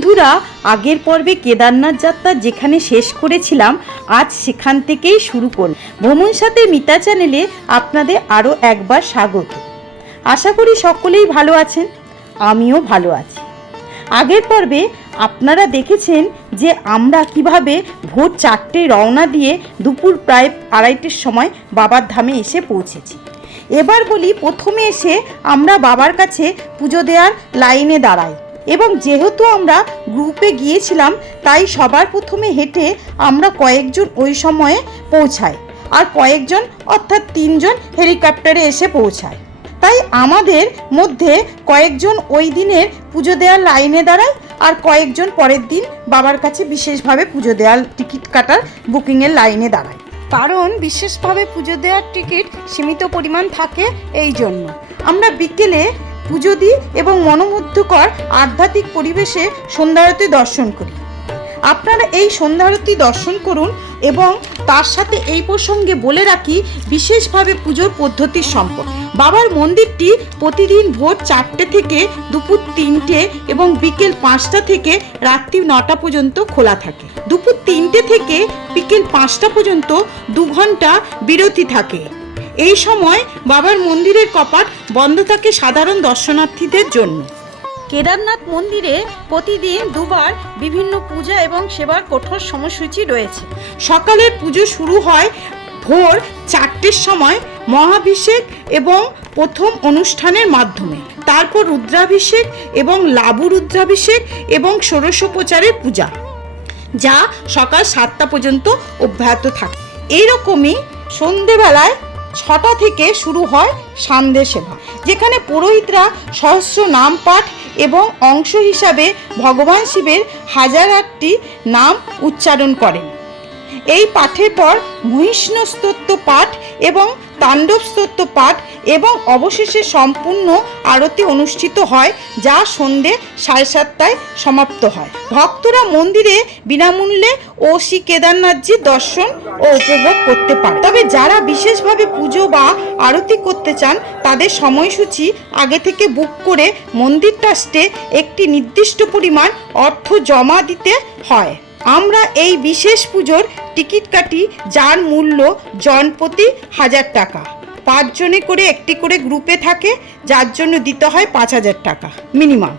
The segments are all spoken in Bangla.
বন্ধুরা, আগের পর্বে কেদারনাথ যাত্রা যেখানে শেষ করেছিলাম, আজ সেখান থেকেই শুরু করলাম। ভ্রমণ সাথে মিতা চ্যানেলে আপনাদের আরও একবার স্বাগত। আশা করি সকলেই ভালো আছেন, আমিও ভালো আছি। আগের পর্বে আপনারা দেখেছেন যে আমরা কিভাবে ভোর 4টে রওনা দিয়ে দুপুর প্রায় 2:30টার সময় বাবার ধামে এসে পৌঁছেছি। এবার বলি, প্রথমে এসে আমরা বাবার কাছে পুজো দেওয়ার লাইনে দাঁড়াই এবং যেহেতু আমরা গ্রুপে গিয়েছিলাম তাই সবার প্রথমে হেঁটে আমরা কয়েকজন ওই সময়ে পৌঁছাই, আর কয়েকজন অর্থাৎ 3জন হেলিকপ্টারে এসে পৌঁছায়। তাই আমাদের মধ্যে কয়েকজন ওই দিনের পুজো দেওয়ার লাইনে দাঁড়ায়, আর কয়েকজন পরের দিন বাবার কাছে বিশেষভাবে পুজো দেওয়ার টিকিট কাটার বুকিংয়ের লাইনে দাঁড়ায়। কারণ বিশেষভাবে পুজো দেওয়ার টিকিট সীমিত পরিমাণ থাকে, এই জন্য আমরা বিকেলে পুজো দিই এবং মনোমুগ্ধকর আধ্যাত্মিক পরিবেশে সন্ধ্যারতি দর্শন করি। আপনারা এই সন্ধ্যারতি দর্শন করুন। এবং তার সাথে এই প্রসঙ্গে বলে রাখি বিশেষভাবে পুজোর পদ্ধতির সম্পর্কে। বাবার মন্দিরটি প্রতিদিন ভোর 4টে থেকে দুপুর 3টে এবং বিকেল 5টা থেকে রাত্রি 9টা পর্যন্ত খোলা থাকে। দুপুর 3টে থেকে বিকেল 5টা পর্যন্ত 2 ঘন্টা বিরতি থাকে। এই সময় বাবার মন্দিরের কপাট বন্ধ থাকে সাধারণ দর্শনার্থীদের জন্য। কেদারনাথ মন্দিরে প্রতিদিন দুবার বিভিন্ন পূজা এবং সেবার কঠোর সময়সূচি রয়েছে। সকালের পুজো শুরু হয় ভোর 4টের সময় মহাভিষেক এবং প্রথম অনুষ্ঠানের মাধ্যমে। তারপর রুদ্রাভিষেক এবং লাবু রুদ্রাভিষেক এবং ষোড়শোপচারের পূজা, যা সকাল 7টা পর্যন্ত অব্যাহত থাকে। এইরকমই সন্ধেবেলায় 6টা থেকে শুরু হয় সান্ধ্যে সেবা, যেখানে পুরোহিতরা সহস্র নাম পাঠ এবং অংশ হিসাবে ভগবান শিবের 1008টি নাম উচ্চারণ করেন। এই পাঠের পর মহিষ্ণ স্তোত্র পাঠ এবং তাণ্ডব স্তোত্র পাঠ এবং অবশেষে সম্পূর্ণ আরতি অনুষ্ঠিত হয়, যা সন্ধে 7:30টায় সমাপ্ত হয়। ভক্তরা মন্দিরে বিনামূল্যে ও শ্রী কেদারনাথজির দর্শন ও উপভোগ করতে পারে। তবে যারা বিশেষভাবে পুজো বা আরতি করতে চান তাদের সময়সূচি আগে থেকে বুক করে মন্দির ট্রাস্টে একটি নির্দিষ্ট পরিমাণ অর্থ জমা দিতে হয়। আমরা এই বিশেষ পুজোর টিকিট কাটি, যার মূল্য জনপ্রতি 1000 টাকা। 5 জনে করে একটি করে গ্রুপে থাকে, যার জন্য দিতে হয় 5000 টাকা মিনিমাম।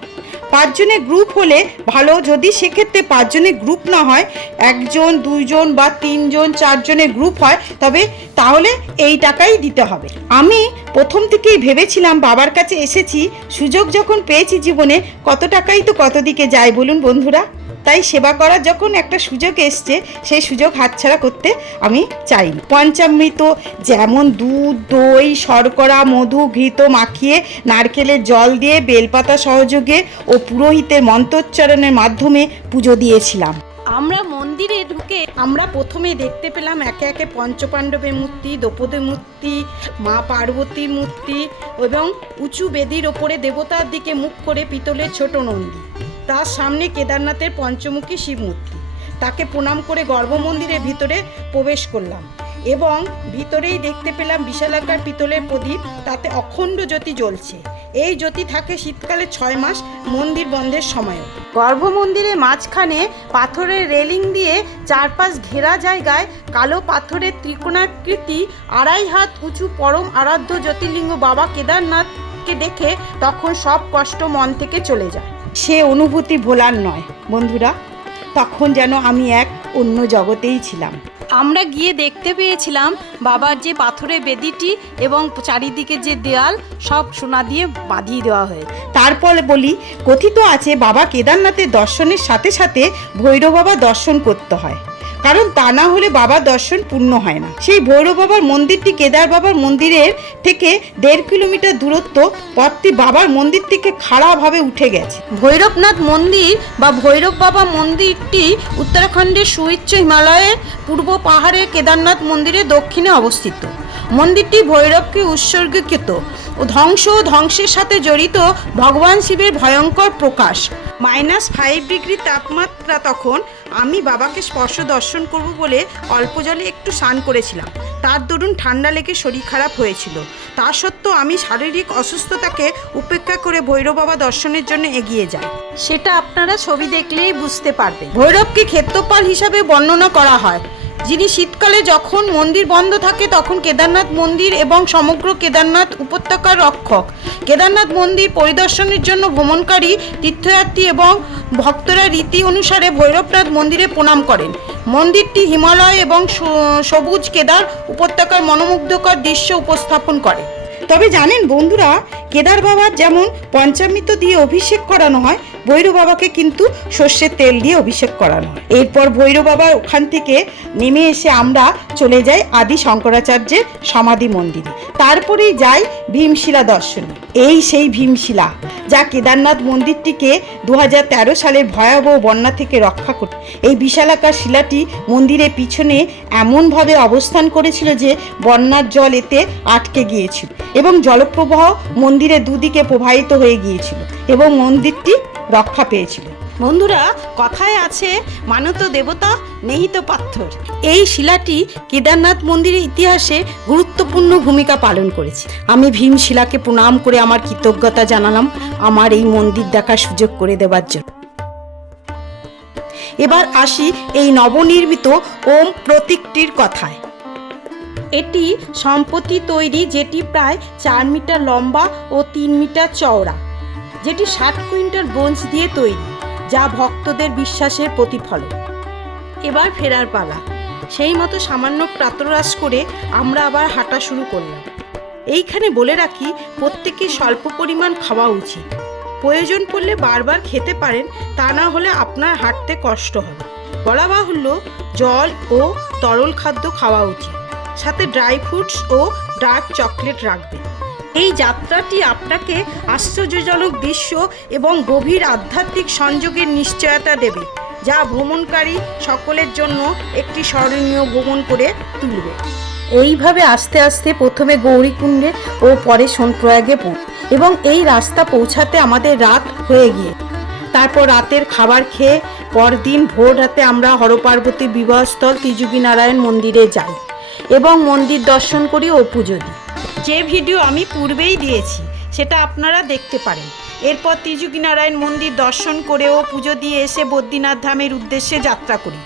5 জনের গ্রুপ হলে ভালো, যদি সেক্ষেত্রে 5 জনের গ্রুপ না হয়, 1 জন 2 জন বা 3 জন 4 জনের গ্রুপ হয়, তাহলে এই টাকাই দিতে হবে। আমি প্রথম থেকেই ভেবেছিলাম বাবার কাছে এসেছি, সুযোগ যখন পেয়েছি জীবনে, কত টাকাই তো কত দিকে যায় বলুন বন্ধুরা। তাই সেবা করার যখন একটা সুযোগ এসছে, সেই সুযোগ হাতছাড়া করতে আমি চাইনি। পঞ্চামৃত যেমন দুধ, দই, শর্করা, মধু, ঘৃত মাখিয়ে নারকেলের জল দিয়ে বেলপাতা সহযোগে ও পুরোহিতের মন্ত্রোচ্চারণের মাধ্যমে পুজো দিয়েছিলাম। আমরা মন্দিরে ঢুকে আমরা প্রথমে দেখতে পেলাম একে একে পঞ্চপাণ্ডবের মূর্তি, দ্রৌপদীর মূর্তি, মা পার্বতীর মূর্তি এবং উঁচু বেদির ওপরে দেবতার দিকে মুখ করে পিতলের ছোট নন্দী। তার সামনে কেদারনাথের পঞ্চমুখী শিব মূর্তি। তাকে প্রণাম করে গর্ভমন্দিরের ভিতরে প্রবেশ করলাম এবং ভিতরেই দেখতে পেলাম বিশালাকার পিতলের প্রদীপ, তাতে অখণ্ড জ্যোতি জ্বলছে। এই জ্যোতি থাকে শীতকালে 6 মাস মন্দির বন্ধের সময়ও। গর্ভমন্দিরের মাঝখানে পাথরের রেলিং দিয়ে চারপাশ ঘেরা জায়গায় কালো পাথরের ত্রিকোণাকৃতি 2.5 হাত উঁচু পরম আরাধ্য জ্যোতির্লিঙ্গ বাবা কেদারনাথকে দেখে তখন সব কষ্ট মন থেকে চলে যায়। সে অনুভূতি ভোলার নয় বন্ধুরা, তখন যেন আমি এক অন্য জগতেই ছিলাম। আমরা গিয়ে দেখতে পেয়েছিলাম বাবার যে পাথরের বেদিটি এবং চারিদিকে যে দেয়াল সব সোনা দিয়ে বাঁধিয়ে দেওয়া হয়েছে। তারপর বলি, কথিত আছে বাবা কেদারনাথের দর্শনের সাথে সাথে ভৈরব বাবা দর্শন করতে হয়, কারণ তা না হলে বাবার দর্শন পূর্ণ হয় না। সেই ভৈরব বাবার মন্দিরটি কেদার বাবার মন্দিরের থেকে 1.5 কিলোমিটার দূরত্ব। পথটি বাবার মন্দির থেকে খাড়াভাবে উঠে গেছে। ভৈরবনাথ মন্দির বা ভৈরব বাবা মন্দিরটি উত্তরাখণ্ডের সুউচ্চ হিমালয়ের পূর্ব পাহাড়ে কেদারনাথ মন্দিরের দক্ষিণে অবস্থিত। মন্দিরটি ভৈরবকে উৎসর্গীকৃত ও ধ্বংসের সাথে জড়িত ভগবান শিবের ভয়ঙ্কর প্রকাশ। -5 ডিগ্রি তাপমাত্রা। তখন আমি বাবাকে স্পর্শ দর্শন করব বলে অল্প জলে একটু স্নান করেছিলাম। তার দরুন ঠান্ডা লেগে শরীর খারাপ হয়েছিল। তা সত্ত্বেও আমি শারীরিক অসুস্থতাকে উপেক্ষা করে ভৈরব বাবা দর্শনের জন্য এগিয়ে যাই। সেটা আপনারা ছবি দেখলেই বুঝতে পারবেন। ভৈরবকে ক্ষেত্রপাল হিসাবে বর্ণনা করা হয়, যিনি শীতকালে যখন মন্দির বন্ধ থাকে তখন কেদারনাথ মন্দির এবং সমগ্র কেদারনাথ উপত্যকার রক্ষক। কেদারনাথ মন্দির পরিদর্শনের জন্য ভ্রমণকারী তীর্থযাত্রী এবং ভক্তরা রীতি অনুসারে ভৈরবনাথ মন্দিরে প্রণাম করেন। মন্দিরটি হিমালয় এবং সবুজ কেদার উপত্যকার মনোমুগ্ধকর দৃশ্য উপস্থাপন করে। তবে জানেন বন্ধুরা, কেদার বাবার যেমন পঞ্চামৃত দিয়ে অভিষেক করানো হয়, ভৈরব বাবাকে কিন্তু সর্ষের তেল দিয়ে অভিষেক করানো হয়। এরপর ভৈরব বাবার ওখান থেকে নেমে এসে আমরা চলে যাই আদি শঙ্করাচার্যের সমাধি মন্দিরে। তারপরেই যাই ভীমশিলা দর্শনে। এই সেই ভীমশিলা যা কেদারনাথ মন্দিরটিকে 2013 সালের ভয়াবহ বন্যা থেকে রক্ষা করে। এই বিশালাকার শিলাটি মন্দিরের পিছনে এমনভাবে অবস্থান করেছিল যে বন্যার জল এতে আটকে গিয়েছিল এবং জলপ্রবাহ মন্দিরের দুদিকে প্রবাহিত হয়ে গিয়েছিল এবং মন্দিরটি রক্ষা পেয়েছিল। বন্ধুরা, কথায় আছে মানত দেবতা নেহিত পাথর। এই শিলাটি কেদারনাথ মন্দিরের ইতিহাসে গুরুত্বপূর্ণ ভূমিকা পালন করেছে। আমি ভীমশিলাকে প্রণাম করে আমার কৃতজ্ঞতা জানালাম আমার এই মন্দির দেখার সুযোগ করে দেওয়ার জন্য। এবার আসি এই নবনির্মিত ওম প্রতীকটির কথায়। এটি সম্প্রতি তৈরি, যেটি প্রায় 4 মিটার লম্বা ও 3 মিটার চওড়া, যেটি 60 কুইন্টাল ব্রোঞ্জ দিয়ে তৈরি, যা ভক্তদের বিশ্বাসের প্রতিফলন। এবার ফেরার পালা। সেই মতো সামান্য প্রাতরাশ করে আমরা আবার হাঁটা শুরু করলাম। এইখানে বলে রাখি, প্রত্যেকে স্বল্প পরিমাণ খাওয়া উচিত। প্রয়োজন পড়লে বারবার খেতে পারেন, তা না হলে আপনার হাঁটতে কষ্ট হবে। বলা বাহুল্য, জল ও তরল খাদ্য খাওয়া উচিত, সাথে ড্রাই ফ্রুটস ও ডার্ক চকলেট রাখবেন। এই যাত্রাটি আপনাকে আশ্চর্যজনক দৃশ্য এবং গভীর আধ্যাত্মিক সংযোগের নিশ্চয়তা দেবে, যা ভ্রমণকারী সকলের জন্য একটি স্মরণীয় ভ্রমণ করে তুলবে। এইভাবে আস্তে আস্তে প্রথমে গৌরীকুণ্ডে ও পরে সোনপ্রয়াগে এবং এই রাস্তা পৌঁছাতে আমাদের রাত হয়ে গিয়ে তারপর রাতের খাবার খেয়ে পরদিন ভোর রাতে আমরা হরপার্বতী বিবাহস্থল ত্রিযুগীনারায়ণ মন্দিরে যাই এবং মন্দির দর্শন করি ও পুজো দিই। যে ভিডিও আমি পূর্বেই দিয়েছি সেটা আপনারা দেখতে পারেন। এরপর ত্রিযুগীনারায়ণ মন্দির দর্শন করে ও পুজো দিয়ে এসে বদ্রীনাথ ধামের উদ্দেশ্যে যাত্রা করি,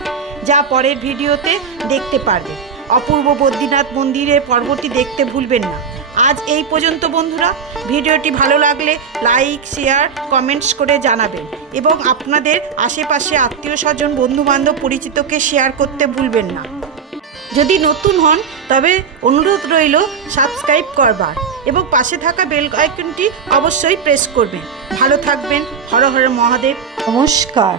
যা পরের ভিডিওতে দেখতে পারবেন। অপূর্ব বদ্রীনাথ মন্দিরের পর্বটি দেখতে ভুলবেন না। আজ এই পর্যন্ত বন্ধুরা। ভিডিওটি ভালো লাগলে লাইক, শেয়ার, কমেন্টস করে জানাবেন এবং আপনাদের আশেপাশে আত্মীয় স্বজন, বন্ধুবান্ধব, পরিচিতকে শেয়ার করতে ভুলবেন না। যদি নতুন হন তবে অনুরোধ রইল সাবস্ক্রাইব করবার এবং পাশে থাকা বেল আইকনটি অবশ্যই প্রেস করবেন। ভালো থাকবেন। হর হর মহাদেব। নমস্কার।